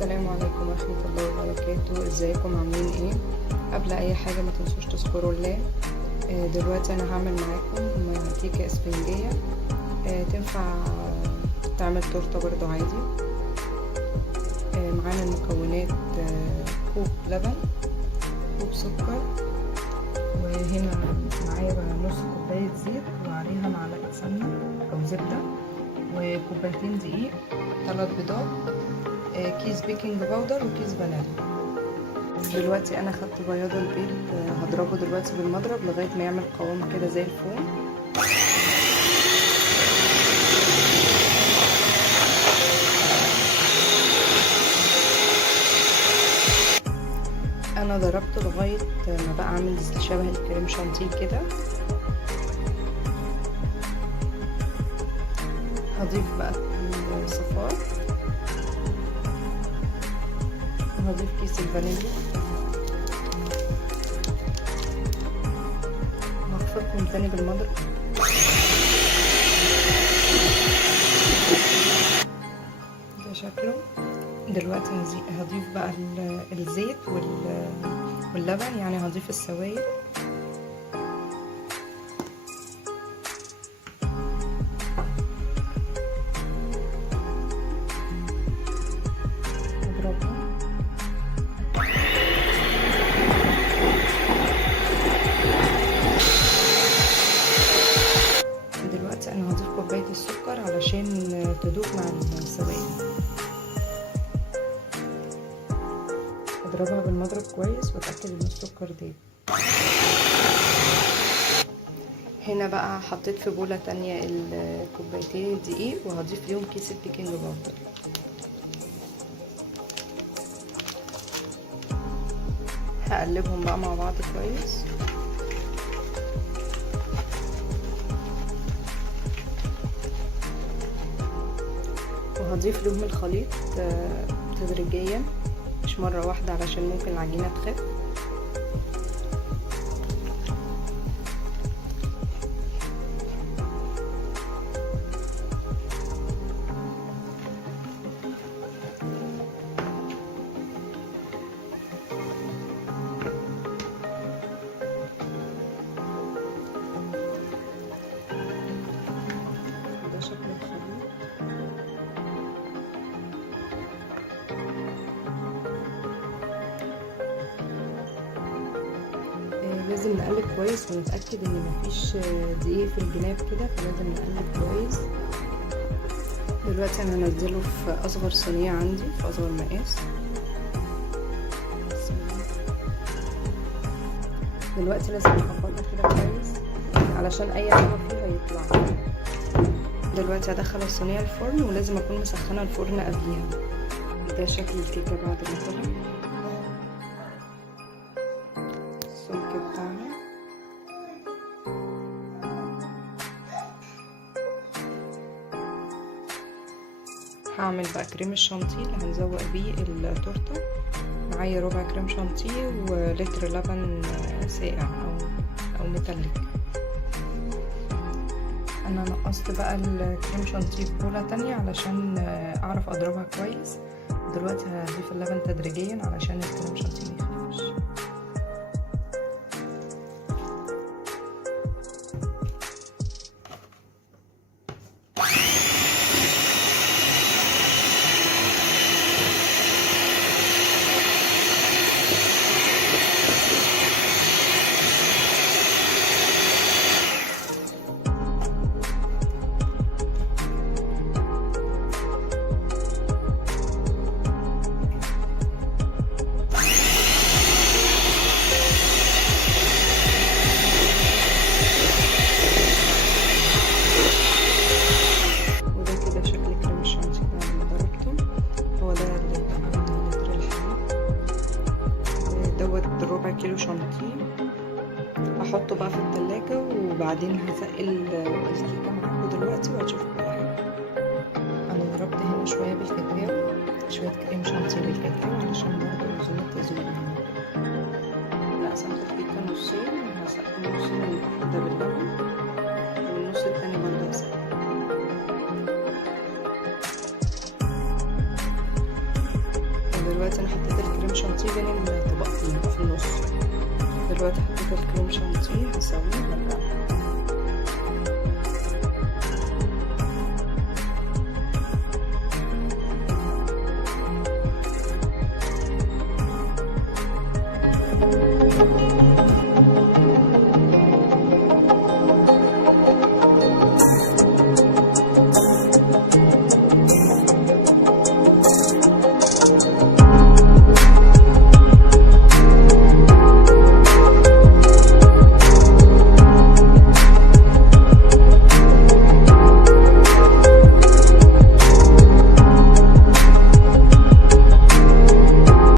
السلام عليكم ورحمة الله وبركاته. ازيكم عاملين ايه؟ قبل اي حاجة ما تنسوش تذكروا الله. دلوقتي انا هعمل معاكم كيكة اسفنجية تنفع تعمل تورتة برضو عادي. معانا المكونات كوب لبن، كوب سكر، وهنا معايا نص كوباية زيت وعليها معلقة سمنة او زبدة، وكوبايتين دقيق، 3 بيضات، كيس بيكنج باودر وكيس فانيليا. دلوقتي انا خدت بياض البيض هضربه دلوقتي بالمضرب لغايه ما يعمل قوام كده زي الفوم. انا ضربته لغايه ما بقى عامل شبه الكريم شانتيه كده. هضيف بقى الصفار، هضيف كيس الفانيليا، هخفقهم تاني بالمضرب. ده شكله. دلوقتي هضيف بقى الزيت واللبن، يعني هضيف السوائل. دلوقتي انا هضيف كوبايه السكر علشان تدوب مع السوائل. اضربها بالمضرب كويس واتاكد ان السكر داب. هنا بقى حطيت في بوله تانية الكوبايتين الدقيق وهضيف ليهم كيس البيكنج باودر. هقلبهم بقى مع بعض كويس. وهضيف لهم الخليط تدريجيا مش مرة واحدة علشان ممكن العجينة تخف. ده شكل الخليط. لازم نقلب كويس ونتأكد ان مفيش دقيق في الجناب كده، فلازم نقلب كويس. دلوقتي انا هنزله في اصغر صينية عندي، في اصغر مقاس. دلوقتي لازم نخفضها كده كويس علشان اي هوا فيها يطلع. دلوقتي هدخل الصينية الفرن ولازم اكون مسخنة الفرن قبليها. ده شكل الكيكة بعد ما طلع. السمك بتاعها هعمل بقى كريم الشانتيه اللي هنزوق بيه التورته. معايا ربع كريم شانتيه ولتر لبن ساقع او متلج. انا نقصت بقى الكريم شانتيه في بوله تانية علشان اعرف اضربها كويس. دلوقتي هضيف اللبن تدريجيا علشان الكريم شانتيه ميخفش. ربع كيلو شانتيه هحطه بقى في التلاجة، وبعدين هسقي الكيكة معاكم دلوقتي وهتشوفوا كل حاجة. انا ضربت هنا شوية بالكاكاو، شوية كريم شانتيه بالكاكاو علشان برضه العزومات تزول. لا قسمت الكيكة نصين، هسقي نص من واحدة باللبن والنص التاني برضه هسقي. دلوقتي انا حطيت الكريم شانتيه بين الطبقتين في النص. دلوقتي حطيت الكريم شانتيه هسويه